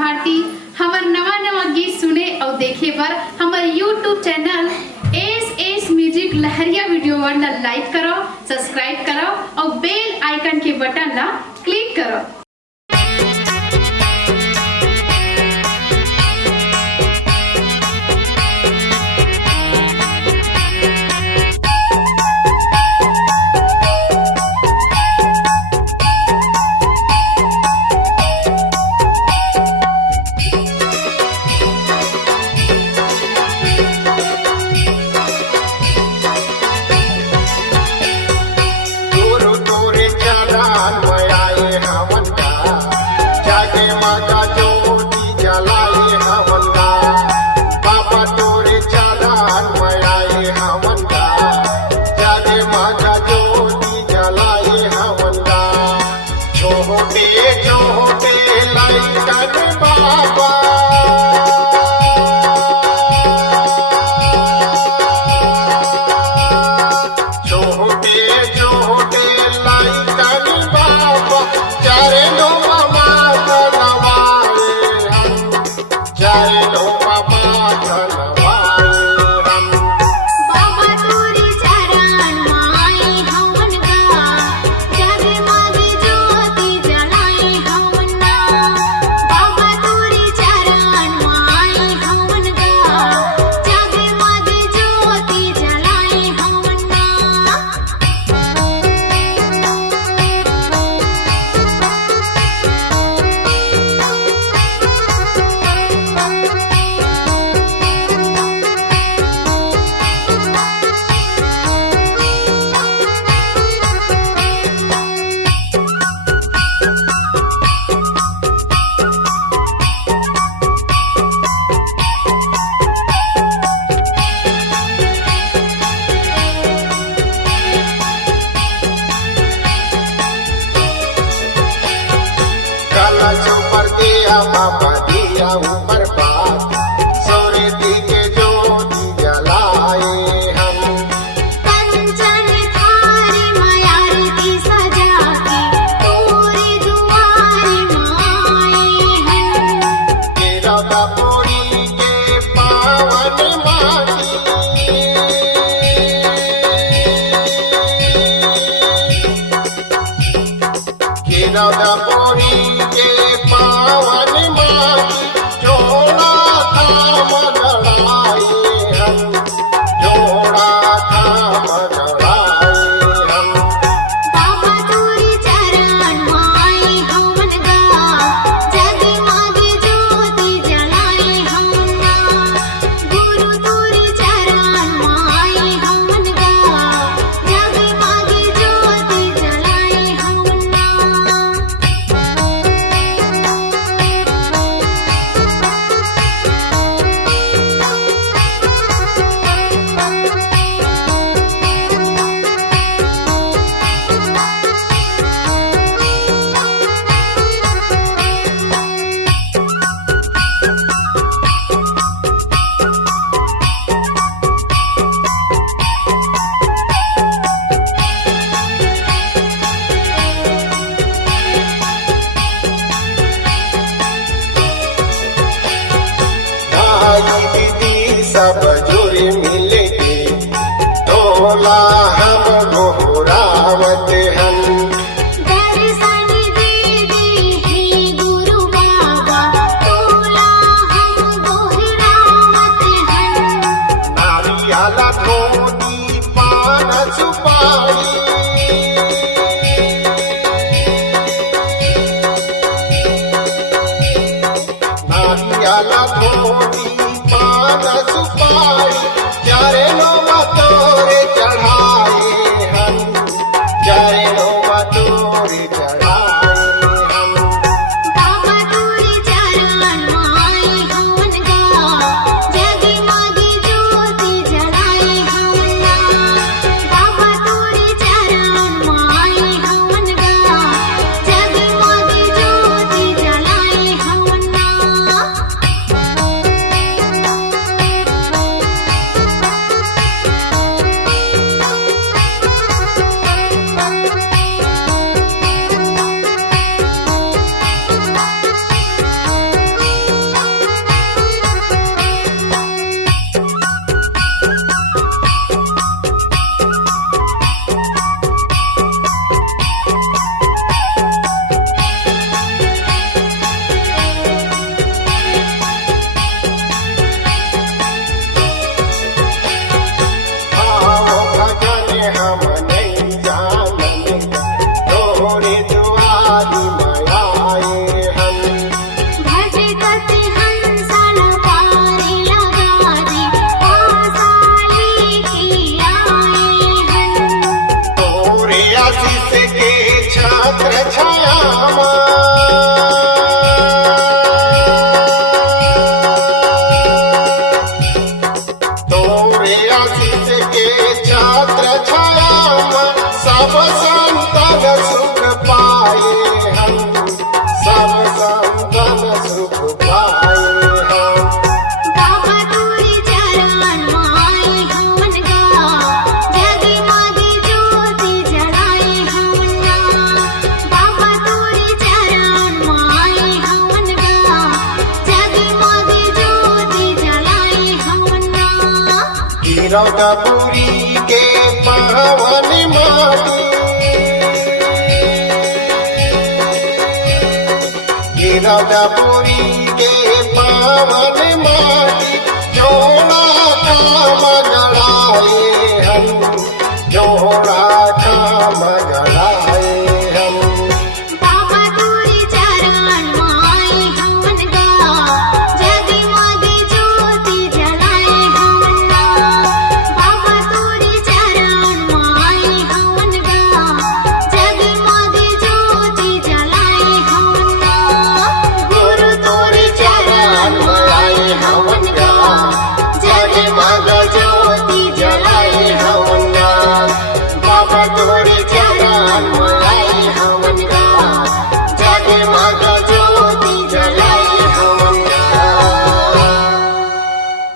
भारती। हमार नवा नवा गीत सुने और देखे पर हमारे YouTube चैनल एस म्यूजिक लहरिया वीडियो वन लाइक करो, सब्सक्राइब करो और बेल आइकन के बटन ला क्लिक करो। बाबा दिया ऊपर बात सोरे के ज्योति जलाए हम कंचन थारी मायारती सजा के पूरे दुआर माए हैं केरवा पूरी के पावन माटी केरवा पूरी के पावन सब जुड़ी मिलेगी तोला हम गोहरावत हम दर्शन दे हे गुरु बाबा तोला हम गोहरावत हैं नारियल धोती पान सुपारी नारियल धोती पान सुपारी गिरौदपुरी के पावन माटी गिरौदपुरी के पावन माटी जोड़ा का मगड़ाए हम जोड़ा का